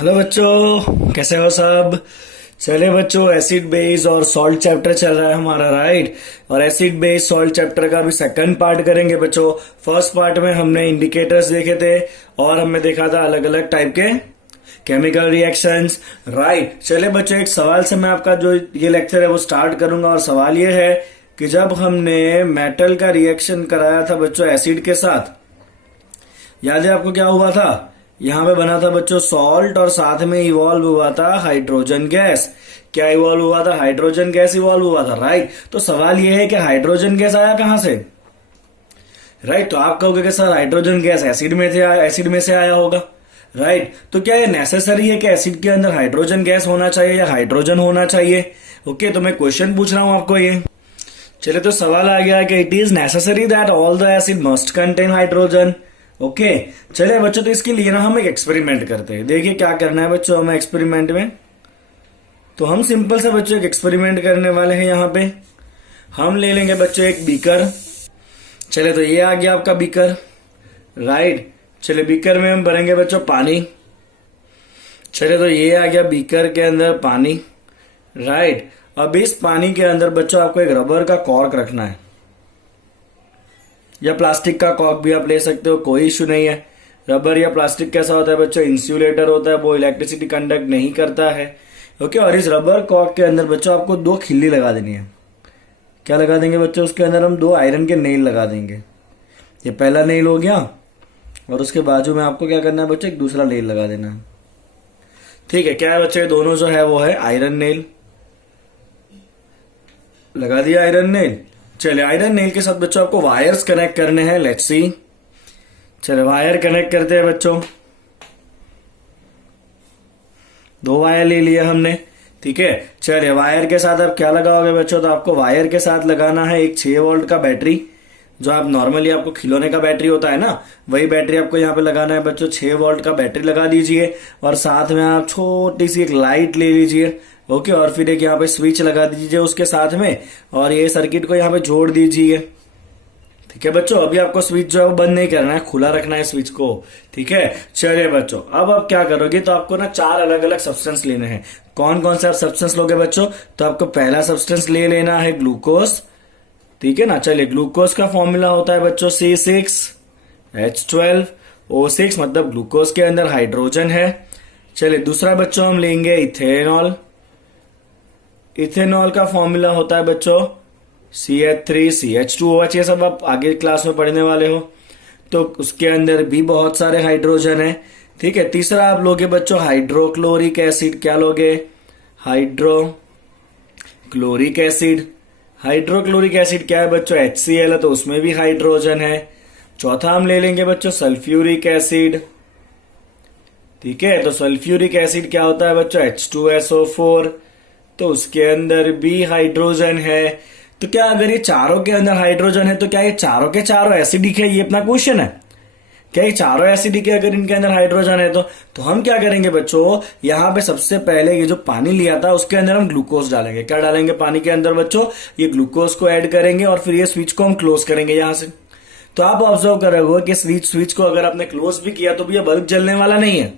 Hello बच्चों, कैसे हो सब। चले बच्चों, एसिड बेस और सॉल्ट चैप्टर चल रहा है हमारा, राइट। और एसिड बेस सॉल्ट चैप्टर का भी सेकंड पार्ट करेंगे बच्चों। फर्स्ट पार्ट में हमने इंडिकेटर्स देखे थे और हमने देखा था अलग अलग टाइप के केमिकल रिएक्शंस, राइट। चले बच्चों, एक सवाल से मैं आपका जो ये लेक्चर है वो स्टार्ट करूंगा। और सवाल ये है कि जब हमने मेटल का रिएक्शन कराया था बच्चों एसिड के साथ, याद है आपको क्या हुआ था। यहाँ पे बना था बच्चों सॉल्ट और साथ में इवॉल्व हुआ था हाइड्रोजन गैस। क्या इवॉल्व हुआ था? हाइड्रोजन गैस इवॉल्व हुआ था, राइट। तो सवाल ये है कि हाइड्रोजन गैस आया कहां से, राइट। तो आप कहोगे कि सर हाइड्रोजन गैस एसिड में थे, एसिड में से आया होगा, राइट। तो क्या ये नेसेसरी है कि एसिड के अंदर हाइड्रोजन गैस होना चाहिए या हाइड्रोजन होना चाहिए? ओके, तो मैं क्वेश्चन पूछ रहा हूं आपको ये। चलिए, तो सवाल आ गया कि it is necessary that all the acid must contain hydrogen. Okay, चलिए बच्चों, तो इसके लिए ना हम एक एक्सपेरिमेंट करते हैं। देखिए क्या करना है बच्चों हमें एक्सपेरिमेंट में। तो हम सिंपल से बच्चों एक एक्सपेरिमेंट करने वाले हैं। यहाँ पे हम ले लेंगे बच्चों एक बीकर। चले, तो ये आ गया आपका बीकर, राइट। चलिए, बीकर में हम भरेंगे बच्चों पानी। चलिए, तो ये आ गया बीकर के अंदर पानी, राइट। अब इस पानी के अंदर बच्चों आपको एक रबर का कॉर्क रखना है, या प्लास्टिक का कॉर्क भी आप ले सकते हो, कोई इश्यू नहीं है। रबर या प्लास्टिक कैसा होता है बच्चों, इंसुलेटर होता है, वो इलेक्ट्रिसिटी कंडक्ट नहीं करता है। ओके, और इस रबर कॉर्क के अंदर बच्चों आपको दो खिल्ली लगा देनी है। क्या लगा देंगे बच्चों? उसके अंदर हम दो आयरन के नेल लगा देंगे। ये पहला नेल हो गया, और उसके बाजू में आपको क्या करना है बच्चों, एक दूसरा नेल लगा देना है। ठीक है, क्या है बच्चों, ये दोनों जो है वो है आयरन नेल। लगा दिया आयरन नेल। चलिए, आयरन नेल के साथ बच्चों आपको वायर्स कनेक्ट करने हैं। Let's see. चलिए, वायर कनेक्ट करते हैं बच्चों। दो वायर ले लिया हमने, ठीक है। चलिए, वायर के साथ आप क्या लगाओगे बच्चों? तो आपको वायर के साथ लगाना है एक 6 वोल्ट का बैटरी। जो आप नॉर्मली आपको खिलौने का बैटरी होता है ना, वही बैटरी आपको यहाँ पे लगाना है बच्चों। 6 वोल्ट का बैटरी लगा दीजिए, और साथ में आप छोटी सी एक लाइट ले लीजिए। ओके, और फिर एक यहाँ पे स्विच लगा दीजिए उसके साथ में, और ये सर्किट को यहाँ पे जोड़ दीजिए। ठीक है बच्चों, अभी आपको स्विच जो है वो बंद नहीं करना है, खुला रखना है स्विच को, ठीक है। चलिए बच्चों, अब आप क्या करोगे, तो आपको ना 4 अलग अलग सब्सटेंस लेने हैं। कौन कौन से आप सब्सटेंस लोगे बच्चों? तो आपको पहला सब्सटेंस ले लेना है ग्लूकोज, ठीक है ना। चलिए, ग्लूकोज का फॉर्मूला होता है बच्चों C6H12O6, मतलब ग्लूकोज के अंदर हाइड्रोजन है। चलिए, दूसरा बच्चों हम लेंगे इथेनॉल। इथेनॉल का फॉर्मूला होता है बच्चों CH3CH2OH। ये सब आप आगे क्लास में पढ़ने वाले हो, तो उसके अंदर भी बहुत सारे हाइड्रोजन है, ठीक है। तीसरा आप लोगे बच्चों हाइड्रोक्लोरिक एसिड। क्या लोगे? Hydrochloric acid. हाइड्रोक्लोरिक एसिड क्या है बच्चों? HCl है, तो उसमें भी हाइड्रोजन है। चौथा हम ले लेंगे बच्चों सल्फ्यूरिक एसिड, ठीक है। तो सल्फ्यूरिक एसिड क्या होता है बच्चों? H2SO4, तो उसके अंदर भी हाइड्रोजन है। तो क्या अगर ये चारों के अंदर हाइड्रोजन है, तो क्या ये चारों के चारों एसिडिक है? ये अपना क्वेश्चन है। क्या ये चारों एसिडिक है अगर इनके अंदर हाइड्रोजन है? तो हम क्या करेंगे बच्चों, यहाँ पे सबसे पहले ये जो पानी लिया था उसके अंदर हम ग्लूकोज डालेंगे। क्या डालेंगे पानी के अंदर बच्चों? ये ग्लूकोज को ऐड करेंगे, और फिर ये स्विच को हम क्लोज करेंगे यहाँ से। तो आप ऑब्जर्व करोगे कि स्विच को अगर आपने क्लोज भी किया तो भी ये बल्ब जलने वाला नहीं है।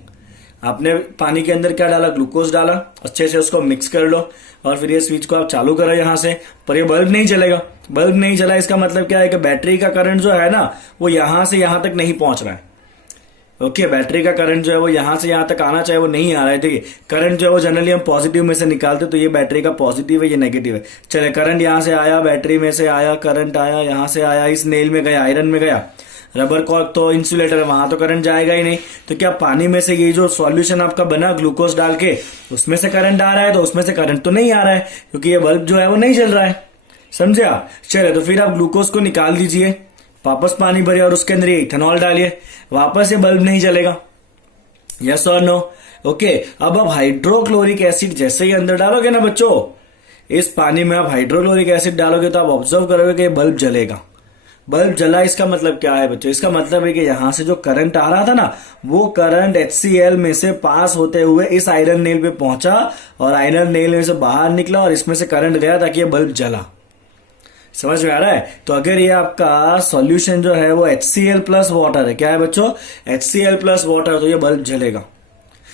आपने पानी के अंदर क्या डाला? ग्लूकोज डाला, अच्छे से उसको मिक्स कर लो, और फिर ये स्विच को आप चालू करो यहाँ से, पर ये बल्ब नहीं जलेगा। बल्ब नहीं जला, इसका मतलब क्या है कि बैटरी का करंट जो है ना, वो यहां से यहां तक नहीं पहुंच रहा है। ओके, बैटरी का करंट जो है वो यहां से यहां तक आना चाहिए, वो नहीं आ रहा है। ठीक है, करंट जो है वो जनरली हम पॉजिटिव में से निकालते, तो ये बैटरी का पॉजिटिव है, ये नेगेटिव है। चले, करंट यहां से आया, बैटरी में से आया, करंट आया, यहां से आया, इस नेल में गया, आयरन में गया। रबर कॉर्क तो इंसुलेटर है, वहां तो करंट जाएगा ही नहीं। तो क्या पानी में से ये जो सॉल्यूशन आपका बना ग्लूकोज डाल के, उसमें से करंट आ रहा है? तो उसमें से करंट तो नहीं आ रहा है, क्योंकि ये बल्ब जो है वो नहीं जल रहा है। समझे आप? चले, तो फिर आप ग्लूकोज को निकाल दीजिए, वापस पानी भरिए, और उसके अंदर ये इथेनॉल डालिए, वापस ये बल्ब नहीं जलेगा। यस और नो? ओके, अब आप हाइड्रोक्लोरिक एसिड जैसे ही अंदर डालोगे ना बच्चों, इस पानी में आप हाइड्रोक्लोरिक एसिड डालोगे, तो आप ऑब्जर्व करोगे कि बल्ब जलेगा। बल्ब जला, इसका मतलब क्या है बच्चों? इसका मतलब है कि यहां से जो करंट आ रहा था ना, वो करंट HCl में से पास होते हुए इस आयरन नेल पे पहुंचा, और आयरन नेल में से बाहर निकला, और इसमें से करंट गया ताकि ये बल्ब जला। समझ में आ रहा है? तो अगर ये आपका सॉल्यूशन जो है वो HCl प्लस वाटर है, क्या है बच्चों? HCl प्लस वाटर, तो ये बल्ब जलेगा।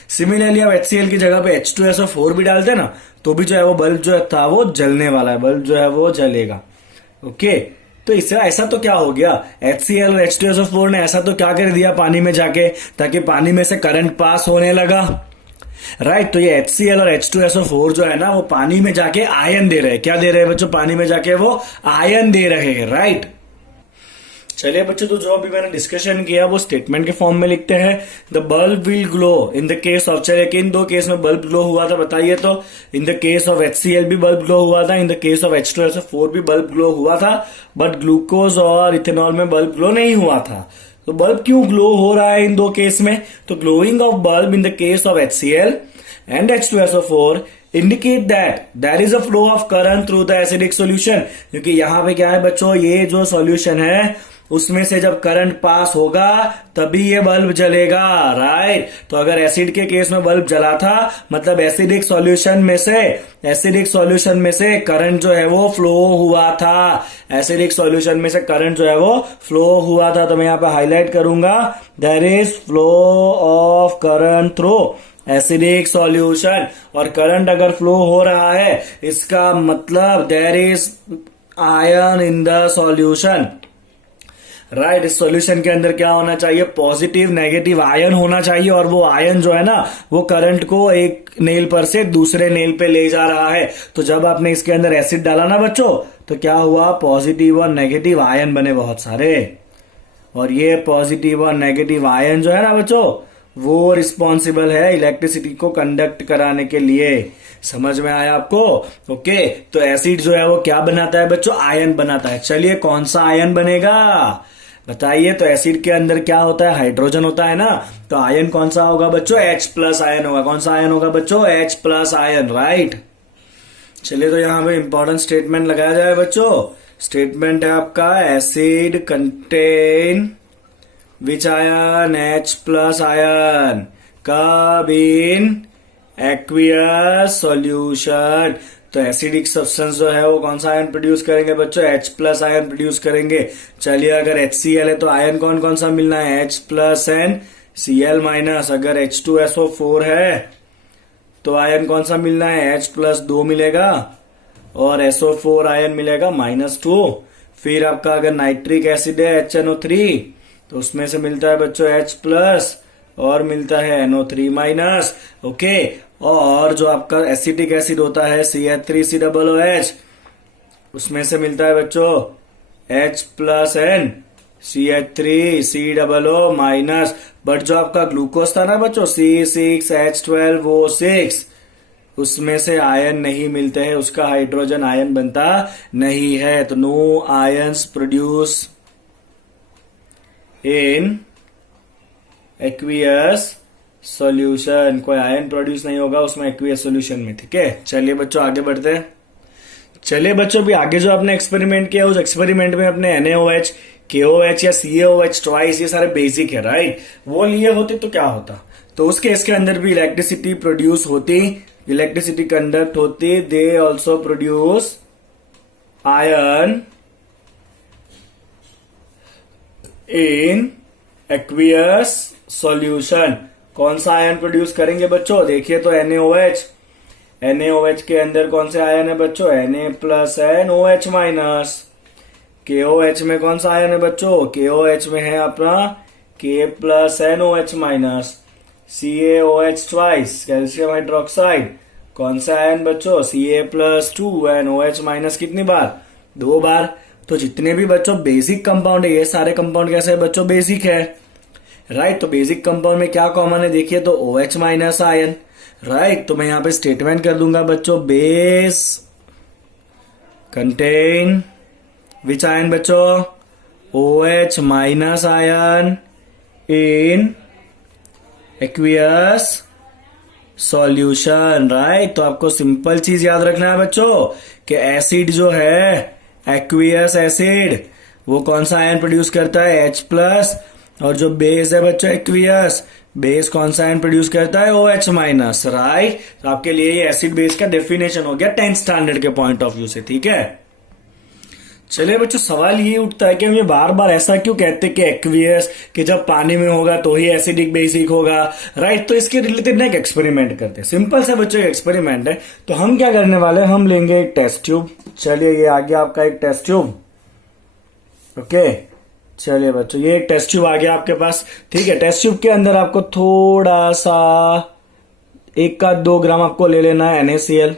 सिमिलरली आप HCl की जगह पे H2SO4 भी डालते ना तो भी जो है वो बल्ब जो था वो जलने वाला है, बल्ब जो है वो जलेगा। ओके, तो इससे ऐसा तो क्या हो गया, HCl और H2SO4 ने ऐसा तो क्या कर दिया पानी में जाके, ताकि पानी में से करंट पास होने लगा। राइट, तो ये HCl और H2SO4 जो है ना वो पानी में जाके आयन दे रहे हैं। क्या दे रहे हैं बच्चों, पानी में जाके वो आयन दे रहे हैं। राइट, चलिए बच्चों, तो जो अभी मैंने डिस्कशन किया वो स्टेटमेंट के फॉर्म में लिखते हैं। The bulb will glow in the case of, चलिए किन दो केस में बल्ब ग्लो हुआ था बताइए तो। In the case of HCl भी बल्ब ग्लो हुआ था, in the case of H2SO4 भी बल्ब ग्लो हुआ था, बट ग्लूकोज और इथेनॉल में बल्ब ग्लो नहीं हुआ था। तो बल्ब क्यों ग्लो हो रहा है इन दो केस में, तो glowing of bulb in the case of HCl and H2SO4 indicate that there is a flow of current through the acidic solution, क्योंकि यहां पे क्या है बच्चों, ये जो सॉल्यूशन है उसमें से जब करंट पास होगा तभी ये बल्ब जलेगा। राइट, तो अगर एसिड के केस में बल्ब जला था मतलब एसिडिक सॉल्यूशन में से करंट जो है वो फ्लो हुआ था, एसिडिक सॉल्यूशन में से करंट जो है वो फ्लो हुआ था। तो मैं यहां पे हाईलाइट करूंगा, there is flow of current through acidic solution. और करंट अगर फ्लो हो रहा है इसका मतलब there is ion in the solution. Right, इस सॉल्यूशन के अंदर क्या होना चाहिए, पॉजिटिव नेगेटिव आयन होना चाहिए, और वो आयन जो है ना वो करंट को एक नेल पर से दूसरे नेल पे ले जा रहा है। तो जब आपने इसके अंदर एसिड डाला ना बच्चों तो क्या हुआ, पॉजिटिव और नेगेटिव आयन बने बहुत सारे, और ये पॉजिटिव और नेगेटिव आयन जो है ना बच्चों वो रिस्पॉन्सिबल है इलेक्ट्रिसिटी को कंडक्ट कराने के लिए। समझ में आया आपको? ओके, तो एसिड जो है वो क्या बनाता है बच्चों, आयन बनाता है। चलिए कौन सा आयन बनेगा बताइए। तो एसिड के अंदर क्या होता है, हाइड्रोजन होता है ना, तो आयन कौन सा होगा बच्चों, H+ आयन होगा। कौन सा आयन होगा बच्चों, H+ आयन। राइट, चलिए तो यहां पे इंपॉर्टेंट स्टेटमेंट लगाया जाए बच्चों। स्टेटमेंट है आपका, acid contain which ion, H+ ion, कब इन एक्वियस सॉल्यूशन। तो एसिडिक सब्सटेंस जो है वो कौन सा आयन प्रोड्यूस करेंगे बच्चों, H+ आयन प्रोड्यूस करेंगे। चलिए अगर HCl है तो आयन कौन कौन सा मिलना है, H+ एंड Cl-। अगर H2SO4 है तो आयन कौन सा मिलना है, H+2 मिलेगा और SO4 आयन मिलेगा -2। फिर आपका अगर नाइट्रिक एसिड है HNO3 तो उसमें से मिलता है बच्चों H+ और मिलता है NO3-। ओके, और जो आपका एसिटिक एसिड होता है CH3COOH उसमें से मिलता है बच्चों H+ एंड CH3COO-। बट जो आपका ग्लूकोज था ना बच्चों C6H12O6 उसमें से आयन नहीं मिलते हैं, उसका हाइड्रोजन आयन बनता नहीं है। तो no ions produce in aqueous solution, कोई आयन प्रोड्यूस नहीं होगा उसमें एक्वियस सॉल्यूशन में। ठीक है, चलिए बच्चों आगे बढ़ते हैं। चलिए बच्चों अभी आगे जो आपने एक्सपेरिमेंट किया उस एक्सपेरिमेंट में अपने NaOH, KOH या CaOH ट्वाइस ये सारे बेसिक है। राइट, वो लिए होते तो क्या होता, तो उस केस के अंदर भी इलेक्ट्रिसिटी प्रोड्यूस होती, इलेक्ट्रिसिटी कंडक्ट होती। They also produce ion in aqueous solution. कौन सा आयन प्रोड्यूस करेंगे बच्चों, देखिए तो NaOH, NaOH के अंदर कौन से आयन है बच्चों, Na+ एंड OH-। KOH में कौन सा आयन है बच्चों, KOH में है अपना K+ and OH-। CaOH twice, calcium hydroxide, कौन सा आयन बच्चों, Ca+2 एंड OH- कितनी बार, 2 बार। तो जितने भी बच्चों बेसिक कंपाउंड है ये सारे कंपाउंड कैसे है बच्चों, बेसिक है। राइट, तो बेसिक कंपाउंड में क्या कॉमन है देखिए तो OH- आयन। राइट, तो मैं यहां पे स्टेटमेंट कर दूंगा बच्चों, बेस कंटेन विच आयन बच्चों, OH- आयन इन एक्वियस सॉल्यूशन। राइट, तो आपको सिंपल चीज याद रखना है बच्चों कि एसिड जो है एक्वियस एसिड वो कौन सा आयन प्रोड्यूस करता है, H+, और जो बेस है बच्चों एक्वियस बेस कौन सा आयन प्रोड्यूस करता है, OH-। राइट, तो आपके लिए ये एसिड बेस का डेफिनेशन हो गया 10th स्टैंडर्ड के पॉइंट ऑफ व्यू से। ठीक है, चलिए बच्चों, सवाल ये उठता है कि हम ये बार बार ऐसा क्यों कहते हैं कि एक्वियस, कि जब पानी में होगा तो ही एसिडिक बेसिक होगा, राइट। तो इसके रिलेटेड ना एक एक्सपेरिमेंट करते हैं, सिंपल सा बच्चों एक्सपेरिमेंट है। तो हम क्या करने वाले हैं, हम लेंगे एक टेस्ट ट्यूब। चलिए ये आ गया आपका एक टेस्ट ट्यूब। ओके, चलिए बच्चों ये एक टेस्ट ट्यूब आ गया आपके पास। ठीक है, टेस्ट ट्यूब के अंदर आपको थोड़ा सा 1 का 2 ग्राम आपको ले लेना है NaCl,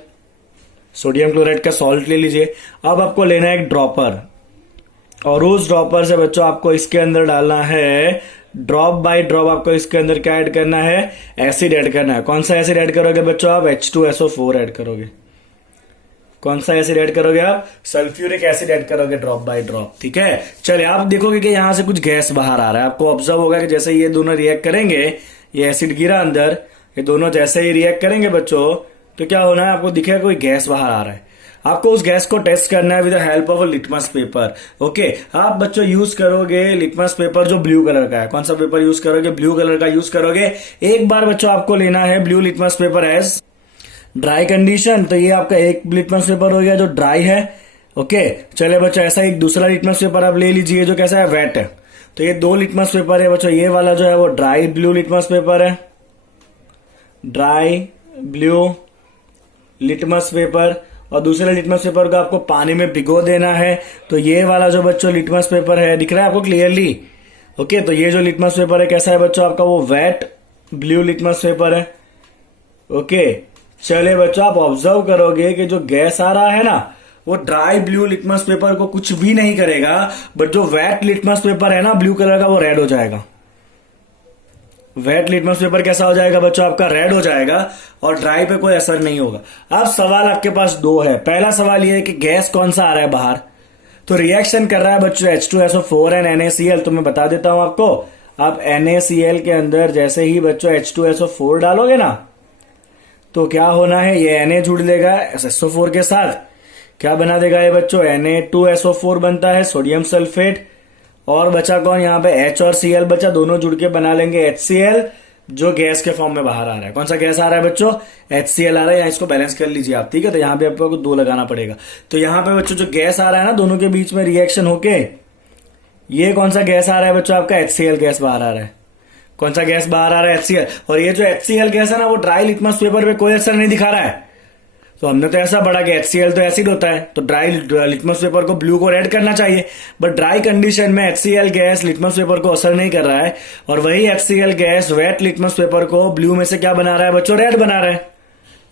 सोडियम क्लोराइड का सॉल्ट ले लीजिए। अब आपको लेना है एक ड्रॉपर, और उस ड्रॉपर से बच्चों आपको इसके अंदर डालना है, ड्रॉप बाय ड्रॉप आपको इसके अंदर क्या ऐड करना है, एसिड ऐड करना है। कौन सा एसिड ऐड करोगे बच्चों आप, H2SO4 ऐड करोगे। कौन सा एसिड ऐड करोगे आप, सल्फ्यूरिक एसिड ऐड करोगे ड्रॉप बाय ड्रॉप। ठीक है, चलिए आप देखोगे कि यहां से कुछ गैस बाहर आ रहा है। आपको ऑब्जर्व होगा कि जैसे ये दोनों रिएक्ट करेंगे, ये एसिड गिरा अंदर, ये दोनों जैसे ही रिएक्ट करेंगे बच्चों, तो क्या होना है, आपको दिखेगा कोई गैस बाहर आ रहा है। आपको उस गैस को टेस्ट करना है with the help of a litmus paper. Okay, आप बच्चों यूज करोगे लिटमस पेपर जो ब्लू कलर का है। कौन सा पेपर यूज करोगे, ब्लू कलर का यूज करोगे। एक बार बच्चों आपको लेना है blue litmus paper as dry condition. तो ये आपका एक लिटमस पेपर हो गया जो ड्राई है। ओके, चले बच्चों ऐसा एक दूसरा लिटमस पेपर आप ले लीजिए जो कैसा है, वेट है। तो ये 2 लिटमस पेपर है बच्चों। ये वाला जो है वो ड्राई ब्लू लिटमस पेपर है, ड्राई ब्लू लिटमस पेपर। और दूसरे लिटमस पेपर को आपको पानी में भिगो देना है। तो ये वाला जो बच्चों लिटमस पेपर है, दिख रहा है आपको क्लियरली। ओके, तो ये जो लिटमस पेपर है कैसा है बच्चों आपका, वो वेट ब्लू लिटमस पेपर है। ओके, चलिए बच्चों आप ऑब्जर्व करोगे कि जो गैस आ रहा है ना, वो ड्राई ब्लू लिटमस पेपर को कुछ भी नहीं करेगा, बट जो वेट लिटमस पेपर है ना ब्लू कलर का, वो रेड हो जाएगा। वेट लिटमस पेपर कैसा हो जाएगा बच्चों आपका, रेड हो जाएगा, और ड्राई पे कोई असर नहीं होगा। अब सवाल आपके पास 2 है। पहला सवाल ये है कि गैस कौन सा आ रहा है बाहर, तो रिएक्शन कर रहा है बच्चों H2SO4 एंड NaCl। तो मैं बता देता हूं आपको, आप NaCl के अंदर जैसे ही बच्चों H2SO4 डालोगे ना, तो क्या होना है, ये Na जुड़ लेगा SO4 के साथ। क्या बना देगा ये बच्चों, Na2SO4 बनता है, सोडियम सल्फेट। और बचा कौन, यहाँ पे H और Cl बचा, दोनों जुड़ के बना लेंगे HCl, जो गैस के फॉर्म में बाहर आ रहा है। कौन सा गैस आ रहा है बच्चों, HCl आ रहा है। यहाँ इसको बैलेंस कर लीजिए आप। ठीक है, तो यहाँ पे आपको 2 लगाना पड़ेगा। तो यहाँ पे बच्चों जो गैस आ रहा है ना, दोनों के बीच में रिएक्शन होके ये कौन सा गैस आ रहा है बच्चों आपका, HCl गैस बाहर आ रहा है। कौन सा गैस बाहर आ रहा है, HCl। और ये जो HCl गैस है ना, वो ड्राई लिटमस पेपर पे कोई असर नहीं दिखा रहा है। तो हमने तो ऐसा पढ़ा कि HCl तो एसिड होता है, तो ड्राई लिटमस पेपर को ब्लू को रेड करना चाहिए। बट ड्राई कंडीशन में HCl गैस लिटमस पेपर को असर नहीं कर रहा है, और वही HCl gas wet litmus paper को ब्लू में से क्या बना रहा है बच्चों, रेड बना रहा है।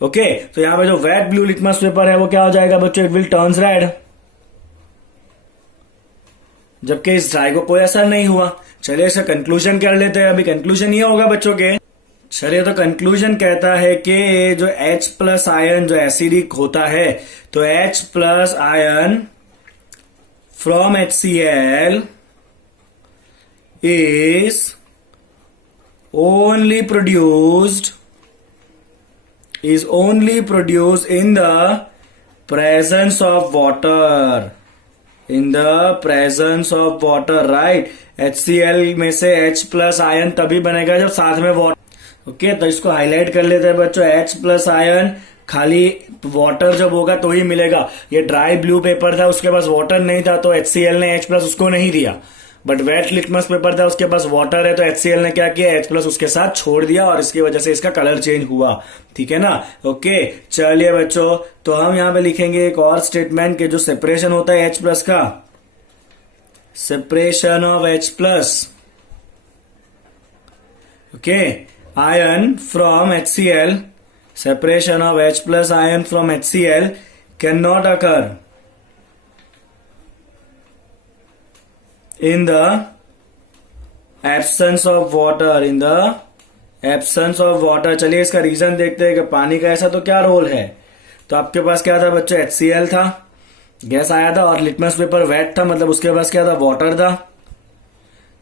ओके, तो यहाँ पे जो वेट ब्लू लिटमस पेपर है वो क्या हो जाएगा बच्चों, इट विल टर्न्स रेड, जबकि इस ड्राई को कोई असर नहीं हुआ। चलिए इसका कंक्लूजन कर लेते हैं। अभी कंक्लूजन ये होगा बच्चों के, चलिए तो कंक्लूजन कहता है कि जो H प्लस आयन जो एसिडिक होता है, तो H plus ion from HCl is only produced in the presence of water, in the presence of water, right. HCl में से H प्लस आयन तभी बनेगा जब साथ में वाटर। ओके, तो इसको हाईलाइट कर लेते हैं बच्चों, H प्लस आयन खाली वाटर जब होगा तो ही मिलेगा। ये ड्राई ब्लू पेपर था, उसके पास वाटर नहीं था, तो HCl ने H प्लस उसको नहीं दिया। बट वेट लिटमस पेपर था, उसके पास वाटर है, तो HCl ने क्या किया, H प्लस उसके साथ छोड़ दिया, और इसकी वजह से इसका कलर चेंज हुआ। ठीक है ना। ओके, चलिए बच्चों, तो हम यहां पे लिखेंगे एक और स्टेटमेंट के जो सेपरेशन होता है H प्लस का, separation of H plus, okay, ion from HCl, separation of H plus ion from HCl cannot occur in the absence of water, in the absence of water। चलिए इसका reason देखते हैं कि पानी का ऐसा तो क्या रोल है। तो आपके पास क्या था बच्चों, HCl था, गैस आया था, और लिटमस पेपर वेट था, मतलब उसके पास क्या था, वाटर था।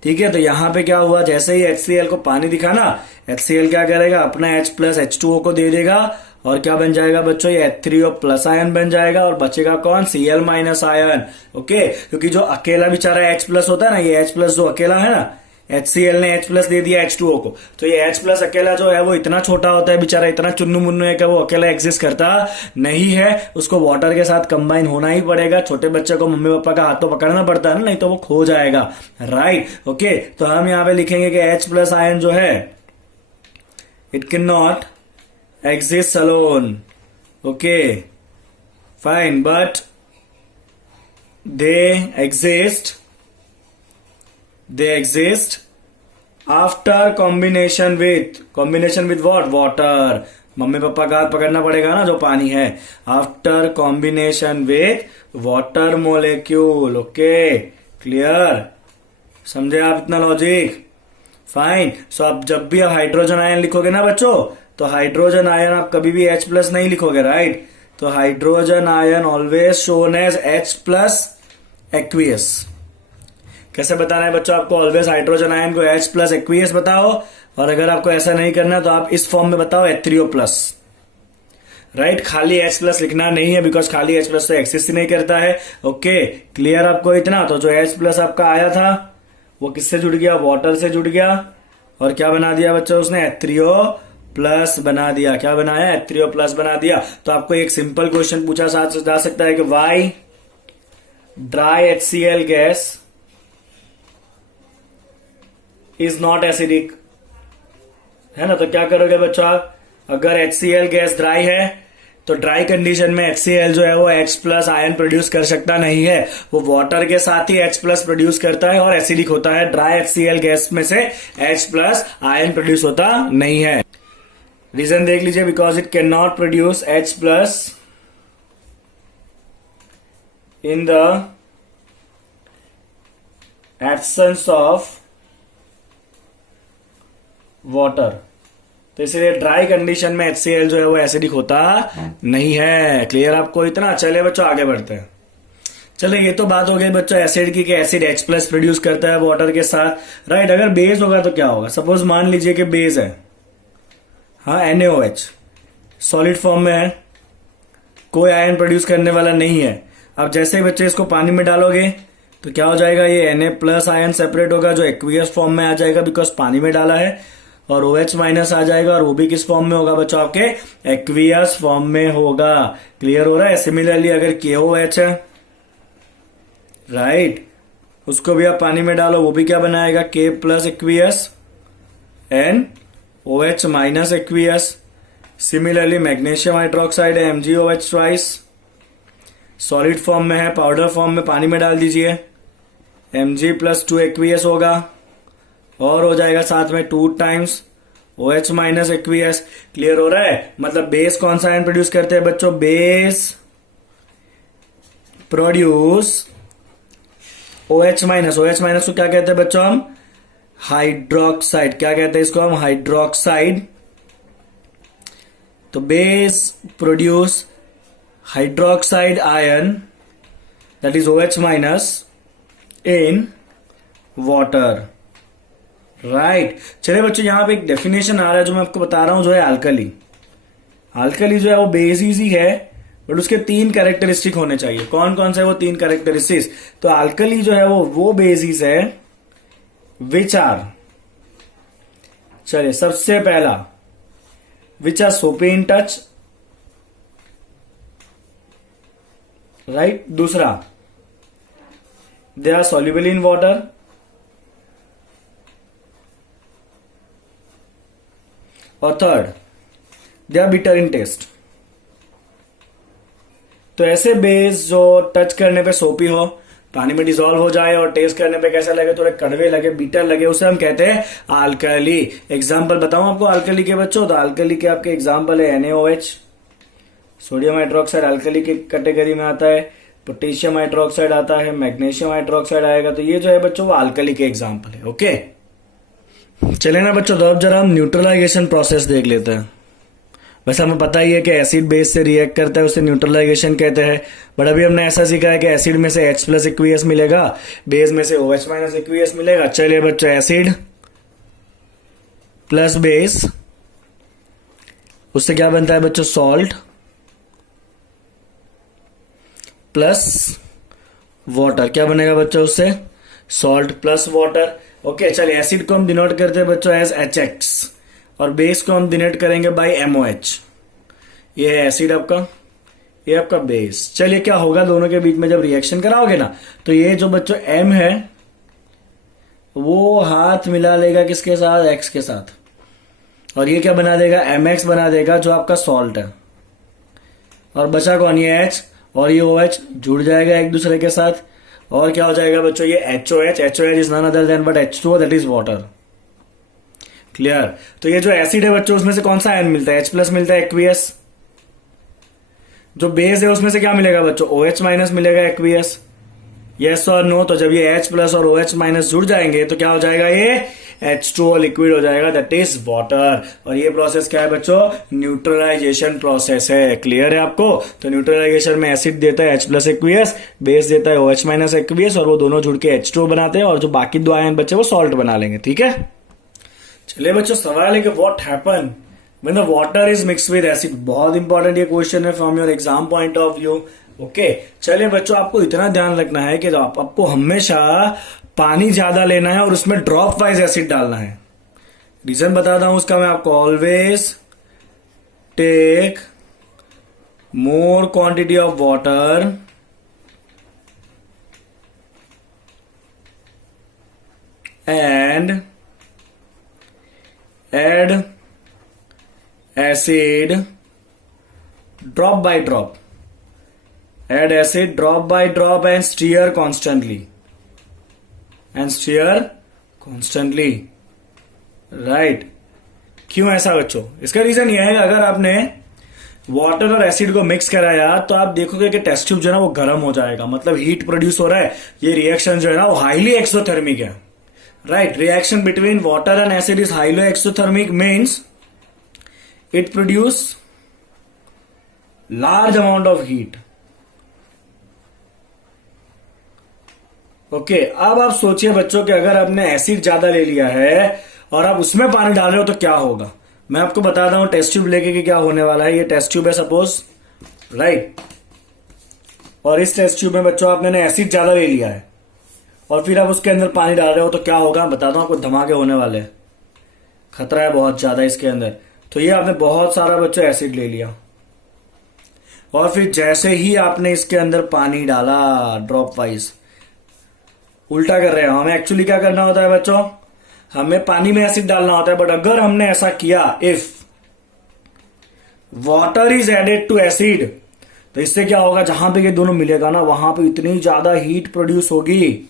ठीक है, तो यहां पे क्या हुआ, जैसे ही HCl को पानी दिखा ना, HCl क्या करेगा, अपना H प्लस H2O को दे देगा, और क्या बन जाएगा बच्चों, ये H3O प्लस आयन बन जाएगा, और बचेगा कौन, Cl माइनस आयन। ओके, क्योंकि जो अकेला बेचारा H प्लस होता है ना, ये H प्लस जो अकेला है ना, HCl ने H प्लस दे दिया H2O को, तो ये H प्लस अकेला जो है वो इतना छोटा होता है बेचारा, इतना चुन्नू मुन्नू है कि वो अकेला एग्जिस्ट करता नहीं है, उसको वाटर के साथ कंबाइन होना ही पड़ेगा। छोटे बच्चे को मम्मी पापा का हाथ तो पकड़ना पड़ता है ना, नहीं तो वो खो जाएगा। Right, okay. तो हम यहाँ पे लिखेंगे कि H प्लस आयन जो है it can not exist alone. Okay fine, but they exist after combination with what? Water। Mummy papa का हाथ पकड़ना पड़ेगा ना जो पानी है, after combination with water molecule. Okay clear, समझे आप इतना लॉजिक? फाइन। सो अब जब भी आप हाइड्रोजन आयन लिखोगे ना बच्चों, तो हाइड्रोजन आयन आप कभी भी H प्लस नहीं लिखोगे, राइट? तो hydrogen ion always shown as H plus aqueous. कैसे बताना है बच्चों आपको? ऑलवेज हाइड्रोजन आयन को H प्लस एक्वियस बताओ, और अगर आपको ऐसा नहीं करना तो आप इस फॉर्म में बताओ H3O प्लस। राइट, खाली H प्लस लिखना नहीं है, बिकॉज खाली H प्लस तो एक्सिस्ट ही नहीं करता है। ओके क्लियर आपको इतना? तो जो H प्लस आपका आया था वो किससे जुड़ गया? वाटर से जुड़ गया, और क्या बना दिया बच्चों उसने? H3O प्लस बना दिया। क्या बनाया? H3O प्लस बना दिया। तो आपको एक सिंपल क्वेश्चन पूछा जा सकता है कि why dry HCl gas is not acidic, है ना? तो क्या करोगे बच्चों आप? अगर HCl गैस ड्राई है तो ड्राई कंडीशन में HCl जो है वो H प्लस आयन प्रोड्यूस कर सकता नहीं है, वो वाटर के साथ ही H प्लस प्रोड्यूस करता है और एसिडिक होता है। ड्राई HCl गैस में से H प्लस आयन प्रोड्यूस होता नहीं है। रीजन देख लीजिए, because it can not produce H plus in the absence of water. तो इसलिए ड्राई कंडीशन में HCl जो है वो एसिडिक होता नहीं है। क्लियर आपको इतना? चलिए बच्चों आगे बढ़ते हैं। चलिए ये तो बात हो गई बच्चों एसिड की, कि एसिड H प्लस प्रोड्यूस करता है वाटर के साथ। राइट, अगर बेस होगा तो क्या होगा? सपोज मान लीजिए कि बेस है, हाँ NaOH सॉलिड फॉर्म में है, कोई आयन प्रोड्यूस करने वाला नहीं है। अब जैसे ही बच्चे इसको पानी में डालोगे तो क्या हो जाएगा? ये Na प्लस आयन सेपरेट होगा जो एक्वियस फॉर्म में आ जाएगा, बिकॉज पानी में डाला है, और OH माइनस आ जाएगा, और वो भी किस फॉर्म में होगा बच्चों? आपके एक्वियस फॉर्म में होगा। क्लियर हो रहा है? सिमिलरली अगर KOH है, राइट, उसको भी आप पानी में डालो, वो भी क्या बनाएगा? K plus aqueous and OH minus aqueous. Similarly magnesium hydroxide है, MgOH ट्वाइस, सॉलिड फॉर्म में है, पाउडर फॉर्म में पानी में डाल दीजिए, Mg प्लस 2 एक्वियस होगा, और हो जाएगा साथ में 2 times OH minus aqueous. Clear हो रहा है? मतलब बेस कौन सा आयन प्रोड्यूस करते हैं बच्चों? Base produce OH minus. OH minus को क्या कहते हैं बच्चों? हम हाइड्रोक्साइड। क्या कहते हैं इसको? हम हाइड्रोक्साइड। तो base produce hydroxide ion that is OH minus in water. Right, चलिए बच्चों यहां पे एक डेफिनेशन आ रहा है जो मैं आपको बता रहा हूं, जो है अल्कली। अल्कली जो है वो बेसिस ही है, बट उसके 3 कैरेक्टरिस्टिक होने चाहिए। कौन कौन से वो 3 कैरेक्टरिस्टिक्स? तो अल्कली जो है वो बेसिस है विच आर, चलिए सबसे पहला विच आर सोपी इन टच, राइट। दूसरा they are soluble in water, और third they are bitter in taste. तो ऐसे बेस जो टच करने पे सोपी हो, पानी में डिसॉल्व हो जाए, और टेस्ट करने पे कैसा लगे? थोड़े कड़वे लगे, बिटर लगे, उसे हम कहते हैं अल्कली। एग्जाम्पल बताऊं आपको अल्कली के बच्चों? तो अल्कली के आपके एग्जाम्पल है NaOH, सोडियम हाइड्रोक्साइड अल्कली की कैटेगरी में आता है, पोटेशियम हाइड्रोक्साइड आता है, मैग्नीशियम हाइड्रोक्साइड आएगा। तो ये जो है बच्चों वो अल्कली के एग्जाम्पल है। ओके चले ना बच्चों, तो अब जरा हम न्यूट्रलाइजेशन प्रोसेस देख लेते हैं। वैसे हमें पता ही है कि एसिड बेस से रिएक्ट करता है, उसे न्यूट्रलाइजेशन कहते हैं, बट अभी हमने ऐसा सीखा है कि एसिड में से H प्लस एक्वियस मिलेगा, बेस में से OH माइनस एक्वियस मिलेगा। चलिए बच्चों, एसिड प्लस बेस, उससे क्या बनता है बच्चों? Salt plus water. क्या बनेगा बच्चों उससे? Salt plus water. ओके चलिए, एसिड को हम डिनोट करते हैं बच्चों एज HX और बेस को हम डिनोट करेंगे बाय MOH। ये है एसिड आपका, ये आपका बेस। चलिए क्या होगा दोनों के बीच में जब रिएक्शन कराओगे ना, तो ये जो बच्चों M है वो हाथ मिला लेगा किसके साथ, X के साथ, और ये क्या बना देगा, MX बना देगा जो आपका सॉल्ट है। और बचा कौन, ये H और ये OH जुड़ जाएगा एक दूसरे के साथ, और क्या हो जाएगा बच्चों, ये HOH। HOH is none other than but H2O, that is water. Clear. तो ये जो एसिड है बच्चों उसमें से कौन सा आयन मिलता है, H+ मिलता है, एक्वियस। जो बेस है उसमें से क्या मिलेगा बच्चों, OH- मिलेगा, एक्वियस। यस और नो। तो जब ये H+ और OH- जुड़ जाएंगे तो क्या हो जाएगा, ये H2O लिक्विड हो जाएगा, दैट इज वाटर। और ये प्रोसेस क्या है बच्चों, न्यूट्रलाइजेशन प्रोसेस है। क्लियर है आपको। तो न्यूट्रलाइजेशन में एसिड देता है H+ एक्वियस, बेस देता है OH- एक्वियस, और वो दोनों जुड़ के H2O बनाते हैं, और जो बाकी दो आयन बच्चे वो सॉल्ट बना लेंगे। ठीक है। चलिए बच्चों, सवाल है कि what happen when the water is mix with acid. बहुत इंपॉर्टेंट ये क्वेश्चन है from your exam point of view. Okay चलिए बच्चों, आपको इतना ध्यान रखना है कि आपको हमेशा पानी ज्यादा लेना है और उसमें ड्रॉप वाइज एसिड डालना है। रीजन बताता हूं उसका मैं आपको। Always take more quantity of water and add acid drop by drop. Add acid drop by drop and stir constantly. Right. क्यों ऐसा बच्चों, इसका रीजन यह है अगर आपने वाटर और एसिड को मिक्स कराया तो आप देखोगे कि टेस्ट ट्यूब जो है ना वो गर्म हो जाएगा, मतलब हीट प्रोड्यूस हो रहा है। ये रिएक्शन जो है ना वो हाईली एक्सोथर्मिक है। Right, reaction between water and acid is highly exothermic, means it produce large amount of heat. Okay, अब आप सोचिए बच्चों कि अगर आपने एसिड ज्यादा ले लिया है और आप उसमें पानी डाल रहे हो तो क्या होगा। मैं आपको बताता हूं टेस्ट ट्यूब लेके कि क्या होने वाला है। ये टेस्ट ट्यूब है सपोज, राइट। और इस टेस्ट ट्यूब में बच्चों आपने एसिड ज्यादा ले लिया है और फिर आप उसके अंदर पानी डाल रहे हो तो क्या होगा, बताता हूं आपको। धमाके होने वाले हैं, खतरा है बहुत ज्यादा इसके अंदर। तो ये आपने बहुत सारा बच्चों एसिड ले लिया और फिर जैसे ही आपने इसके अंदर पानी डाला ड्रॉप वाइज, उल्टा कर रहे हो। हमें एक्चुअली क्या करना होता है बच्चों, हमें पानी में एसिड डालना होता है। बट अगर हमने ऐसा किया, if water is added to acid, तो इससे क्या होगा, जहां पे ये दोनों मिलेगा ना वहां पे इतनी ज्यादा हीट प्रोड्यूस होगी,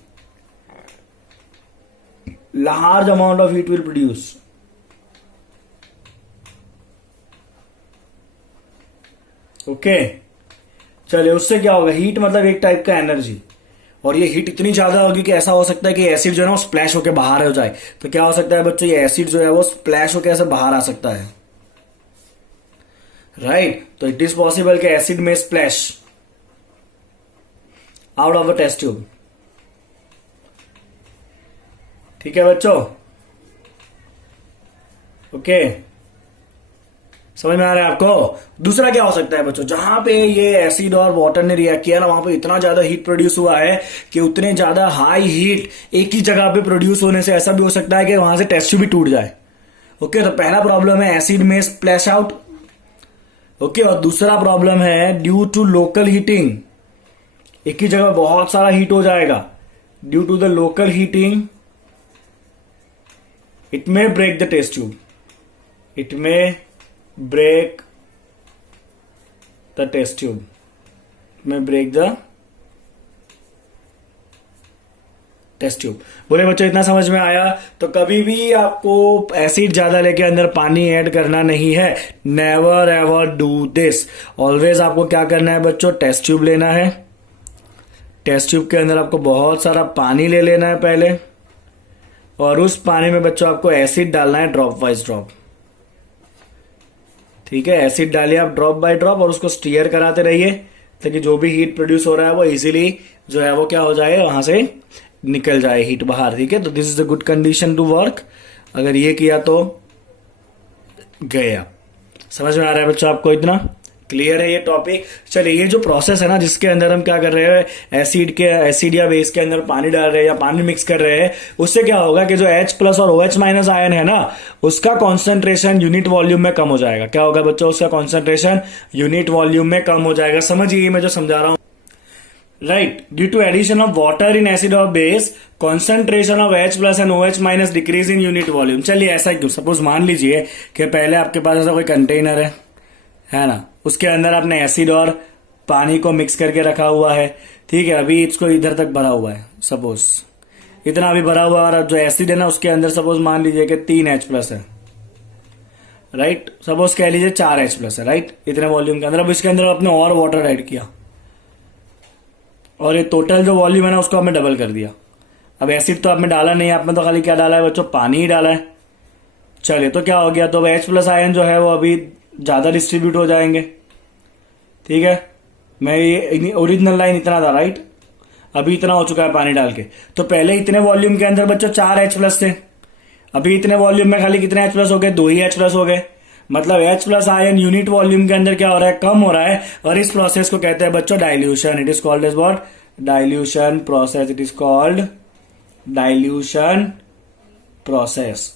large amount of heat will produce. Okay चलिए, उससे क्या होगा, हीट मतलब एक टाइप का एनर्जी, और ये हीट इतनी ज्यादा होगी कि ऐसा हो सकता है कि एसिड जो है ना वो स्प्लैश होकर बाहर हो जाए। तो क्या हो सकता है बच्चों, ये एसिड जो है वो स्प्लैश होकर ऐसे बाहर आ सकता है, राइट। तो इट इज पॉसिबल कि एसिड में splash out of a test tube. ठीक है बच्चों, ओके समझ में आ रहा है आपको। दूसरा क्या हो सकता है बच्चों, जहां पे ये एसिड और वाटर ने रिएक्ट किया ना वहां पे इतना ज्यादा हीट प्रोड्यूस हुआ है कि उतने ज्यादा हाई हीट एक ही जगह पे प्रोड्यूस होने से ऐसा भी हो सकता है कि वहां से टेस्ट ट्यूब भी टूट जाए। ओके, तो पहला प्रॉब्लम है एसिड में स्प्लैश आउट। ओके, और दूसरा प्रॉब्लम है ड्यू टू लोकल हीटिंग, एक ही जगह बहुत सारा हीट हो जाएगा। Due to the local heating it may break the test tube. It may break the test tube. It may break the test tube. बोले बच्चों इतना समझ में आया। तो कभी भी आपको एसिड ज्यादा लेके अंदर पानी ऐड करना नहीं है। Never ever do this. Always आपको क्या करना है बच्चों, टेस्ट ट्यूब लेना है। टेस्ट ट्यूब के अंदर आपको बहुत सारा पानी ले लेना है पहले, और उस पानी में बच्चों आपको एसिड डालना है ड्रॉप वाइज ड्रॉप। ठीक है, एसिड डालिए आप ड्रॉप बाय ड्रॉप और उसको स्टीयर कराते रहिए ताकि जो भी हीट प्रोड्यूस हो रहा है वो इजीली जो है वो क्या हो जाए, वहां से निकल जाए हीट बाहर। ठीक है, तो this is the good condition to work. अगर ये किया तो गए आप। समझ में आ रहा है बच्चों आपको इतना? क्लियर है ये टॉपिक। चलिए, ये जो प्रोसेस है ना जिसके अंदर हम क्या कर रहे हैं, एसिड या बेस के अंदर पानी डाल रहे हैं या पानी मिक्स कर रहे हैं, उससे क्या होगा कि जो H+ और OH- आयन है ना, उसका कॉन्सेंट्रेशन यूनिट वॉल्यूम में कम हो जाएगा। क्या होगा बच्चों, उसका कॉन्सेंट्रेशन यूनिट वॉल्यूम में कम हो जाएगा। समझिए मैं जो समझा रहा हूं, right. Due to addition of water in acid और base, concentration of H+ and OH- decrease in unit volume. चलिए ऐसा क्यों, सपोज मान लीजिए कि पहले आपके पास ऐसा कोई कंटेनर है ना, उसके अंदर आपने एसिड और पानी को मिक्स करके रखा हुआ है, ठीक है। अभी इसको इधर तक भरा हुआ है, सपोज इतना अभी भरा हुआ है, और अब जो एसिड है ना उसके अंदर सपोज मान लीजिए कि 3 H+ है, राइट। सपोज कह लीजिए 4 H+ है, राइट, इतने वॉल्यूम के अंदर। अब इसके अंदर आपने और वाटर ऐड किया और ये टोटल जो वॉल्यूम है ना उसको आपने डबल कर दिया। अब एसिड तो आपने डाला नहीं, आपने तो खाली क्या डाला है बच्चों, पानी ही डाला है। चलिए, तो क्या हो गया, तो H+ आयन जो है वो अभी ज्यादा डिस्ट्रीब्यूट हो जाएंगे, ठीक है। मैं ये ओरिजिनल लाइन इतना था, राइट, अभी इतना हो चुका है पानी डाल के। तो पहले इतने वॉल्यूम के अंदर बच्चों 4 H+ थे, अभी इतने वॉल्यूम में खाली कितने H+ हो गए, 2 ही H+ हो गए। मतलब H+ आयन यूनिट वॉल्यूम के अंदर क्या हो रहा है, कम हो रहा है। और इस प्रोसेस को कहते हैं बच्चों dilution. It is called as what, dilution process. It is called dilution process.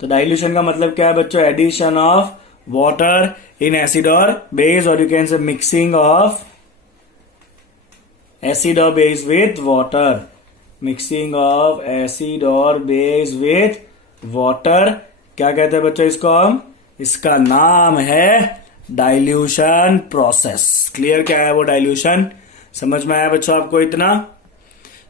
तो डाइल्यूशन का मतलब क्या है बच्चों, addition of water in acid और बेस, और you can say mixing of acid और base with water, mixing of acid और बेस विथ वाटर। क्या कहते हैं बच्चों इसको हम, इसका नाम है डाइल्यूशन प्रोसेस। क्लियर, क्या है वो डाइल्यूशन, समझ में आया बच्चों आपको इतना?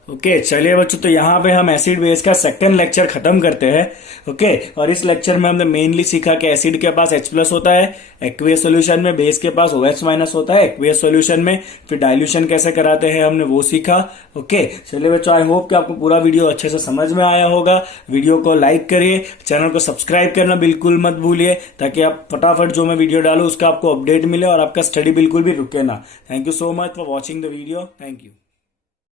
ओके, चलिए बच्चों, तो यहाँ पे हम एसिड बेस का सेकंड लेक्चर खत्म करते हैं। ओके, और इस लेक्चर में हमने मेनली सीखा कि एसिड के पास H+ होता है एक्वियस सॉल्यूशन में, बेस के पास OH- होता है एक्वियस सॉल्यूशन में। फिर डाइल्यूशन कैसे कराते हैं हमने वो सीखा। ओके, चलिए बच्चों, आई होप कि आपको पूरा वीडियो अच्छे से समझ में आया होगा। वीडियो को लाइक करिए, चैनल को सब्सक्राइब करना बिल्कुल मत भूलिए, ताकि आप फटाफट जो मैं वीडियो डालू उसका आपको अपडेट मिले और आपका स्टडी बिल्कुल भी रुके ना। Thank you so much for watching the video. Thank you.